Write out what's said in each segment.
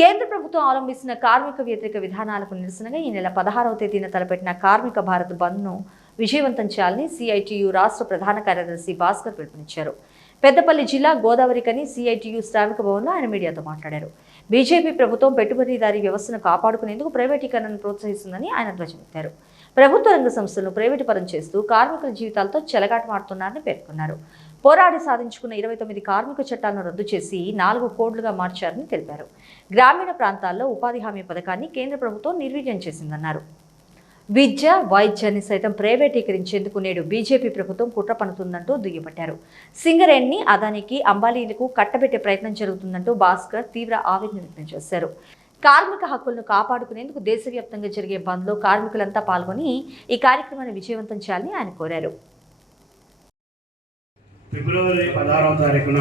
కేంద్ర ప్రభుత్వం అవలంబిస్తున్న కార్మిక వ్యతిరేక విధానాలకు నిరసనగా ఈ నెల పదహారవ తేదీన తలపెట్టిన కార్మిక భారత్ బంద్ను విజయవంతం చేయాలని సిఐటియు రాష్ట్ర ప్రధాన కార్యదర్శి భాస్కర్ పిలుపునిచ్చారు. పెద్దపల్లి జిల్లా గోదావరికని సిఐటియు శ్రామిక భవన్లో ఆయన మీడియాతో మాట్లాడారు. బీజేపీ ప్రభుత్వం పెట్టుబడిదారీ వ్యవస్థను కాపాడుకునేందుకు ప్రైవేటీకరణను ప్రోత్సహిస్తుందని ఆయన ధ్వజమెత్తారు. ప్రభుత్వ రంగ సంస్థలను ప్రైవేటు పరం చేస్తూ కార్మికుల జీవితాలతో చెలగాటమాడుతున్నారని పేర్కొన్నారు. పోరాడి సాధించుకున్న ఇరవై తొమ్మిది కార్మిక చట్టాలను రద్దు చేసి నాలుగు కోడ్లుగా మార్చారని తెలిపారు. గ్రామీణ ప్రాంతాల్లో ఉపాధి హామీ పథకాన్ని కేంద్ర ప్రభుత్వం నిర్వీర్యం చేసిందన్నారు. విద్య వైద్యాన్ని సైతం ప్రైవేటీకరించేందుకు నేడు బీజేపీ ప్రభుత్వం కుట్ర పనుతుందంటూ దుయ్యబట్టారు. సింగరేణిని అదానికి అంబానీలకు కట్టబెట్టే ప్రయత్నం జరుగుతుందంటూ భాస్కర్ తీవ్ర ఆవేదన వ్యక్తం చేశారు. కార్మిక హక్కులను కాపాడుకునేందుకు దేశవ్యాప్తంగా జరిగే బంద్లో కార్మికులంతా పాల్గొని ఈ కార్యక్రమాన్ని విజయవంతం చేయాలని ఆయన కోరారు. ఫిబ్రవరి పదహారవ తారీఖున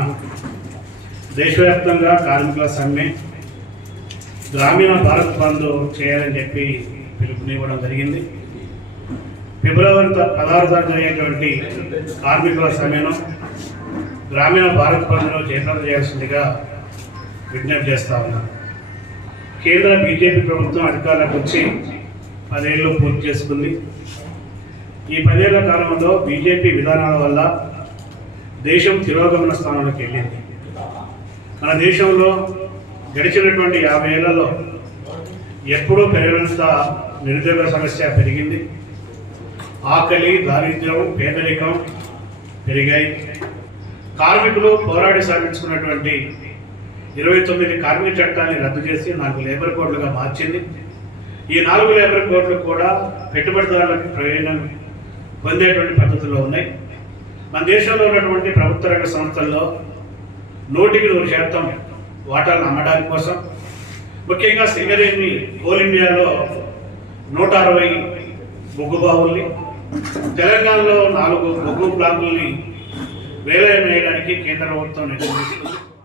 దేశవ్యాప్తంగా కార్మికుల సమ్మె గ్రామీణ భారత్ బంద్ చేయాలని చెప్పి పిలుపునివ్వడం జరిగింది. ఫిబ్రవరి పదహారు తారీఖు జరిగేటువంటి కార్మికుల సమ్మెను గ్రామీణ భారత్ బంద్ను జయప్రదం చేయాల్సిందిగా విజ్ఞప్తి చేస్తా ఉన్నాను కేంద్ర బీజేపీ ప్రభుత్వం అధికారంలోకి వచ్చి పదేళ్ళు పూర్తి చేసుకుంది. ఈ పదేళ్ళ కాలంలో బీజేపీ విధానాల వల్ల దేశం తిరోగమన స్థానంలోకి వెళ్ళింది. మన దేశంలో గడిచినటువంటి యాభై ఏళ్ళలో ఎప్పుడూ పెరిగినంత నిరుద్యోగ సమస్య పెరిగింది. ఆకలి దారిద్ర్యం పేదరికం పెరిగాయి. కార్మికులు పోరాడి సాధించుకున్నటువంటి ఇరవై తొమ్మిది కార్మిక చట్టాన్ని రద్దు చేసి నాలుగు లేబర్ కోడ్లుగా మార్చింది. ఈ నాలుగు లేబర్ కోడ్లు కూడా పెట్టుబడిదారులకు ప్రయోజనం పొందేటువంటి పద్ధతుల్లో ఉన్నాయి. మన దేశంలో ఉన్నటువంటి ప్రభుత్వ రంగ సంస్థల్లో నూటికి నూరు శాతం వాటాలను అమ్మడానికి కోసం ముఖ్యంగా సింగరేణి కోల్ ఇండియాలో నూట అరవై బొగ్గు బావుల్ని తెలంగాణలో నాలుగు బొగ్గు ప్లాంకుల్ని వేలయం వేయడానికి కేంద్ర ప్రభుత్వం నిర్ణయించింది.